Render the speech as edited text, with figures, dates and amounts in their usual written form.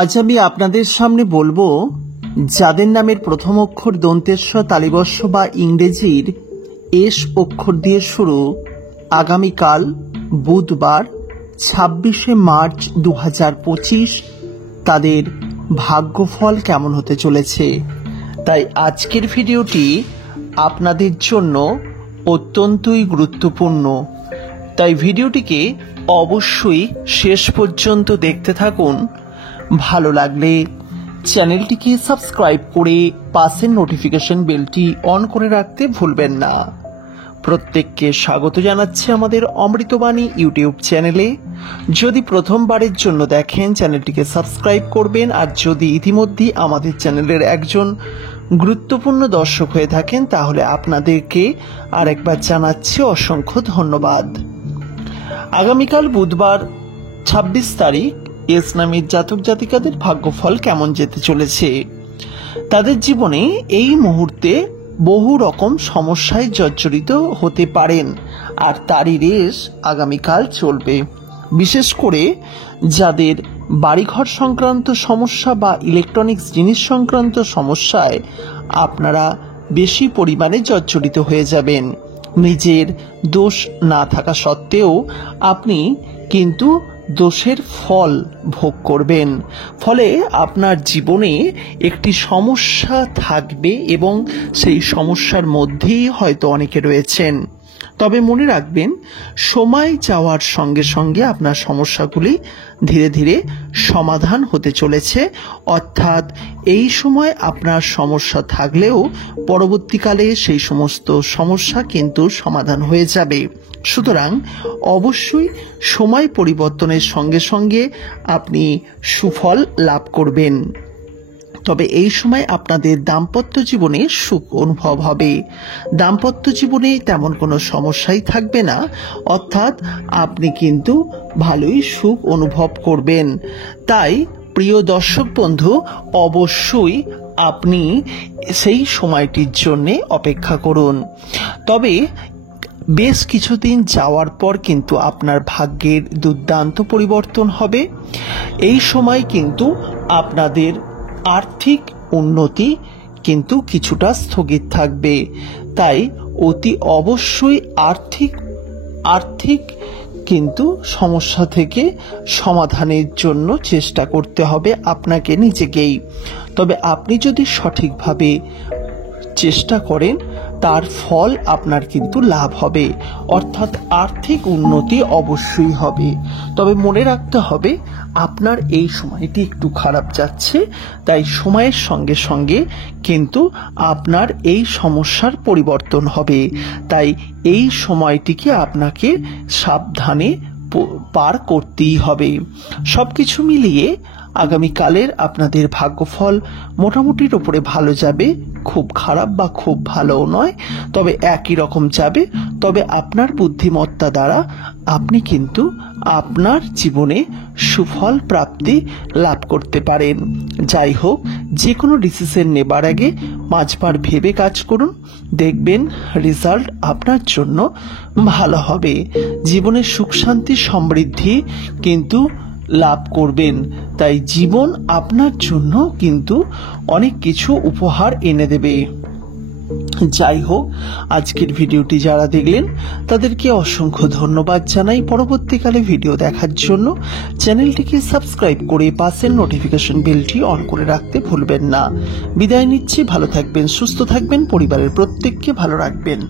আজ আমি আপনাদের সামনে বলবো যাদের নামের প্রথম অক্ষর দন্তেস্ব তালিবস্য বা ইংরেজির এস অক্ষর দিয়ে শুরু, আগামীকাল বুধবার ২৬শে মার্চ ২০২৫ তাদের ভাগ্যফল কেমন হতে চলেছে। তাই আজকের ভিডিওটি আপনাদের জন্য অত্যন্তই গুরুত্বপূর্ণ। তাই ভিডিওটিকে অবশ্যই শেষ পর্যন্ত দেখতে থাকুন। ভালো লাগলে চ্যানেলটিকে সাবস্ক্রাইব করে পাশের নোটিফিকেশন বেলটি অন করে রাখতে ভুলবেন না। প্রত্যেককে স্বাগত জানাচ্ছি আমাদের অমৃতবাণী ইউটিউব চ্যানেলে। যদি প্রথমবারের জন্য দেখেন চ্যানেলটিকে সাবস্ক্রাইব করবেন, আর যদি ইতিমধ্যে আমাদের চ্যানেলের একজন গুরুত্বপূর্ণ দর্শক হয়ে থাকেন তাহলে আপনাদেরকে আরেকবার জানাচ্ছি অসংখ্য ধন্যবাদ। আগামীকাল বুধবার ২৬ তারিখ এস নামের জাতক জাতিকাদের ভাগ্যফল কেমন যেতে চলেছে। তাদের জীবনে এই মুহূর্তে বহু রকম সমস্যায় জর্জরিত হতে পারেন, আর তারই রেশ আগামীকাল চলবে। বিশেষ করে যাদের বাড়িঘর সংক্রান্ত সমস্যা বা ইলেকট্রনিক্স জিনিস সংক্রান্ত সমস্যায় আপনারা বেশি পরিমাণে জর্জরিত হয়ে যাবেন। নিজের দোষ না থাকা সত্ত্বেও আপনি কিন্তু দোষের ফল ভোগ করবেন। ফলে আপনার জীবনে একটি সমস্যা থাকবে এবং সেই সমস্যার মধ্যেই হয়তো অনেকে রয়েছেন। তবে মনে রাখবেন, সময় যাওয়ার সঙ্গে সঙ্গে আপনার সমস্যাগুলি ধীরে ধীরে সমাধান হতে চলেছে। অর্থাৎ এই সময় আপনার সমস্যা থাকলেও পরবর্তীকালে সেই সমস্ত সমস্যা কিন্তু সমাধান হয়ে যাবে। সুতরাং অবশ্যই সময় পরিবর্তনের সঙ্গে সঙ্গে আপনি সুফল লাভ করবেন। তবে এই সময় আপনাদের দাম্পত্য জীবনে সুখ অনুভব হবে। দাম্পত্য জীবনে তেমন কোনো সমস্যাই থাকবে না, অর্থাৎ আপনি কিন্তু ভালোই সুখ অনুভব করবেন। তাই প্রিয় দর্শক বন্ধু, অবশ্যই আপনি সেই সময়টির জন্য অপেক্ষা করুন। তবে বেশ কিছুদিন যাওয়ার পর কিন্তু আপনার ভাগ্যের দুর্দান্ত পরিবর্তন হবে। এই সময় কিন্তু আপনাদের আর্থিক উন্নতি কিন্তু কিছুটা স্থগিত থাকবে। তাই অতি অবশ্যই আর্থিক কিন্তু সমস্যা থেকে সমাধানের জন্য চেষ্টা করতে হবে আপনাকে নিজেকেই। তবে আপনি যদি সঠিকভাবে চেষ্টা করেন তার ফল আপনার কিন্তু লাভ হবে, অর্থাৎ আর্থিক উন্নতি অবশ্যই হবে। তবে মনে রাখতে হবে আপনার এই সময়টি একটু খারাপ যাচ্ছে, তাই সময়ের সঙ্গে সঙ্গে কিন্তু আপনার এই সমস্যার পরিবর্তন হবে। তাই এই সময়টিকে আপনাকে সাবধানে পার করতেই হবে। সবকিছু মিলিয়ে আগামীকালের আপনাদের ভাগ্যফল মোটামুটির উপরে ভালো যাবে, খুব খারাপ বা খুব ভালোও নয়, তবে একই রকম যাবে। তবে আপনার বুদ্ধিমত্তা দ্বারা আপনি কিন্তু আপনার জীবনে সুফল প্রাপ্তি লাভ করতে পারেন। যাই হোক, যে কোনো ডিসিশন নেবার আগে পাঁচবার ভেবে কাজ করুন, দেখবেন রেজাল্ট আপনার জন্য ভালো হবে। জীবনে সুখ শান্তি সমৃদ্ধি কিন্তু লাভ করবেন। তাই জীবন আপনার জন্য কিন্তু অনেক কিছু উপহার এনে দেবে। যাই হোক, আজকের ভিডিওটি যারা দেখলেন তাদেরকে অসংখ্য ধন্যবাদ জানাই। পরবর্তীকালে ভিডিও দেখার জন্য চ্যানেলটিকে সাবস্ক্রাইব করে পাশের নোটিফিকেশন বেলটি অন করে রাখতে ভুলবেন না। বিদায় নিচ্ছি। ভালো থাকবেন, সুস্থ থাকবেন, পরিবারের প্রত্যেককে ভালো রাখবেন।